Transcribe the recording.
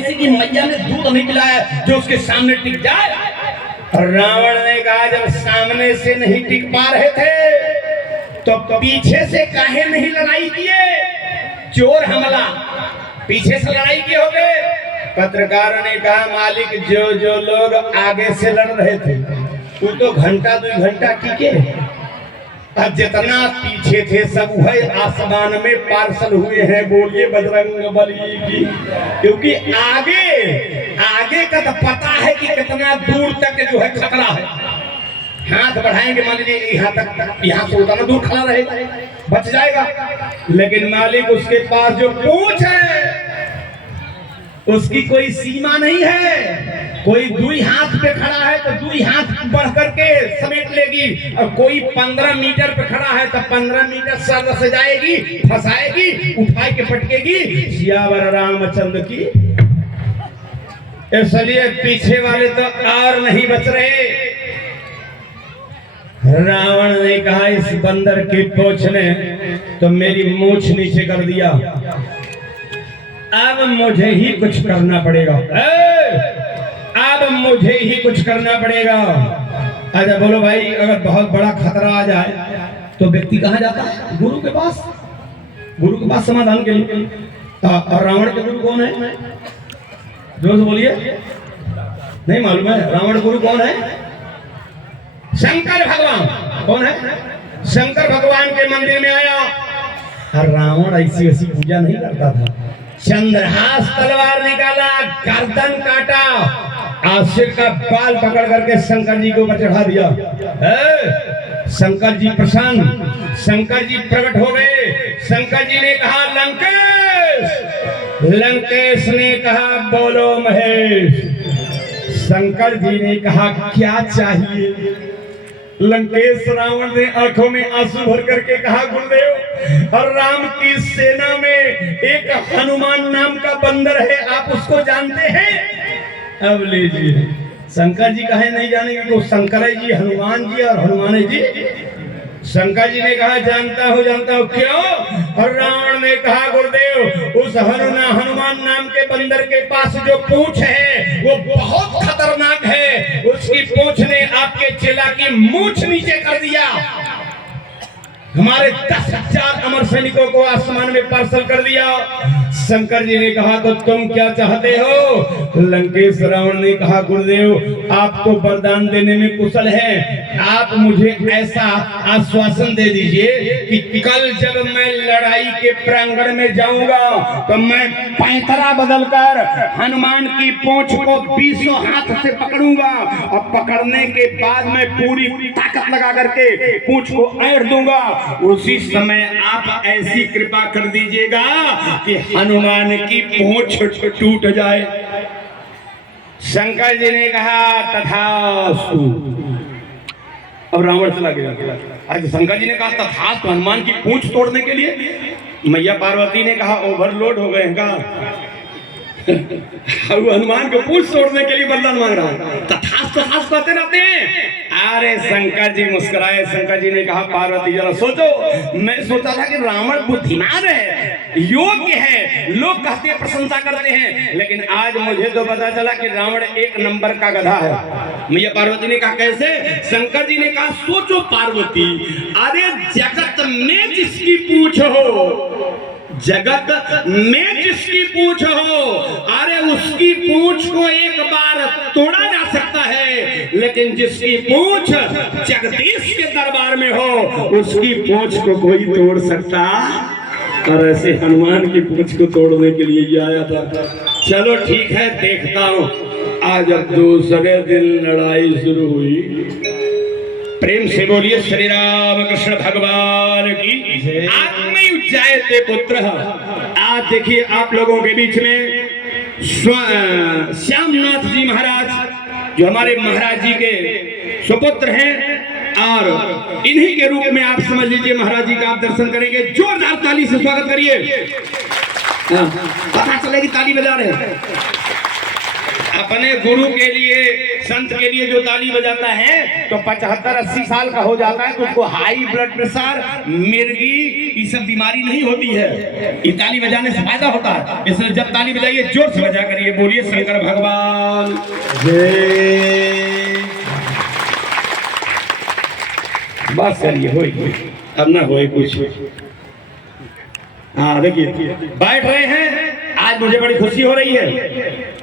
किसी की मैया ने दूध नहीं पिलाया जो उसके सामने टिक जाए। रावण ने कहा जब सामने से नहीं टिक पा रहे थे तो पीछे से काहे नहीं लड़ाई किए? चोर हमला, पीछे से लड़ाई किए होगे। पत्रकारों ने कहा मालिक जो लोग आगे से लड़ रहे थे वो तो घंटा 2 घंटा टिके, अब जितना पीछे थे सब वही आसमान में पार्सल हुए हैं। बोलिए बजरंग बली की। क्योंकि आगे का तो पता है कि कितना दूर तक जो है खतरा है। हाथ बढ़ाएंगे मान लीजिए यहाँ तक, यहाँ से उतना दूर खड़ा रहेगा, बच जाएगा। लेकिन मालिक उसके पास जो पूंछ है उसकी कोई सीमा नहीं है। कोई 2 हाथ पे खड़ा है तो 2 हाथ बढ़ करके समेट लेगी, और कोई 15 मीटर पे खड़ा है तो 15 मीटर सर से जाएगी, फंसाएगी, उठाई के पटकेगी। सियावर रामचंद्र की। इसलिए पीछे वाले तो और नहीं बच रहे। रावण ने कहा इस बंदर की पूंछ ने तो मेरी मूंछ नीचे कर दिया, अब मुझे ही कुछ करना पड़ेगा। अब मुझे ही कुछ करना पड़ेगा। अच्छा बोलो भाई, अगर बहुत बड़ा खतरा आ जाए तो व्यक्ति कहाँ जाता है? गुरु के पास। गुरु के पास समाधान के लिए। और रावण के गुरु कौन है? जोर से बोलिए। नहीं मालूम है? रावण गुरु कौन है? शंकर भगवान। कौन है? शंकर भगवान के मंदिर में आया और रावण ऐसी वैसी पूजा नहीं करता था। चंद्रहास तलवार निकाला, गर्दन काटा, आशिक का बाल पकड़ करके शंकर जी के ऊपर चढ़ा दिया। शंकर जी प्रसन्न, शंकर जी प्रकट हो गए। शंकर जी ने कहा लंकेश। लंकेश ने कहा बोलो महेश। शंकर जी ने कहा क्या चाहिए? लंकेश रावण ने आंखों में आंसू भर करके कहा गुरुदेव, और राम की सेना में एक हनुमान नाम का बंदर है, आप उसको जानते हैं? अब लीजिए, शंकर जी कहे नहीं जानेंगे तो शंकर जी, हनुमान जी और हनुमान जी। शंकर जी ने कहा जानता हूँ। क्यों? और रावण ने कहा गुरुदेव उस हनुमान नाम के बंदर के पास जो पूंछ है वो बहुत खतरनाक है। उसकी पूंछ ने आपके चेला की मूंछ नीचे कर दिया। हमारे 10,000 अमर सैनिकों को आसमान में पार्सल कर दिया। शंकर जी ने कहा तो तुम क्या चाहते हो? लंकेश रावण ने कहा गुरुदेव आप तो वरदान देने में कुशल हैं, आप मुझे ऐसा आश्वासन दे दीजिए कि कल जब मैं लड़ाई के प्रांगण में जाऊंगा तो मैं पैंतरा बदलकर हनुमान की पूंछ को 20 हाथ से पकड़ूंगा, और पकड़ने के बाद मैं पूरी ताकत लगा करके पूंछ को ऐड़ दूंगा। उसी समय आप ऐसी कृपा कर दीजिएगा कि हनुमान की पूंछ टूट जाए। शंकर जी ने कहा तथास्तु। अब रावण चला गया। आज शंकर जी ने कहा तथास्तु, हनुमान की पूंछ तोड़ने के लिए। मैया पार्वती ने कहा ओवरलोड हो गए का? हनुमान को पूंछ तोड़ने के लिए वरदान मांग रहा हूं। तथास्तु कहते रहते हैं। अरे शंकर जी मुस्कुराए। शंकर जी ने कहा पार्वती जरा सोचो, मैं सोचा था कि रावण बुद्धिमान है, योग्य है, लोग कहते हैं प्रशंसा करते हैं, लेकिन आज मुझे तो पता चला कि रावण 1 नंबर का गधा है। मैया पार्वती ने कहा कैसे? शंकर जी ने कहा सोचो पार्वती, अरे जगत में जिसकी पूंछ हो, जगत में जिसकी पूंछ हो, अरे उसकी पूंछ को एक बार तोड़ा जा सकता है, लेकिन जिसकी पूंछ जगदीश के दरबार में हो उसकी पूंछ को कोई तोड़ सकता? और ऐसे हनुमान की पूंछ को तोड़ने के लिए ये आया था। चलो ठीक है, देखता हूं। आज अब दूसरे दिन लड़ाई शुरू हुई। प्रेम से बोलिए श्री राम कृष्ण भगवान की। आत्मयुज्जायते पुत्र। आज देखिए आप लोगों के बीच में श्यामनाथ जी महाराज जो हमारे महाराज जी के सुपुत्र हैं, और इन्हीं के रूप में आप समझ लीजिए महाराज जी का आप दर्शन करेंगे। जोरदार ताली से स्वागत करिए। पता चलेगी ताली बजा रहे हैं। अपने गुरु के लिए, संत के लिए जो ताली बजाता है तो 75-80 साल का हो जाता है तो उसको हाई ब्लड प्रेशर, मिर्गी, ये सब बीमारी नहीं होती है। ये ताली बजाने से फायदा होता है। इसलिए जब ताली बजाइए जोर से बजा करिए, बोलिए शंकर भगवान जय। बस करिए, होई अब ना होए कुछ। हाँ देखिए बैठ रहे हैं, आज मुझे बड़ी खुशी हो रही है।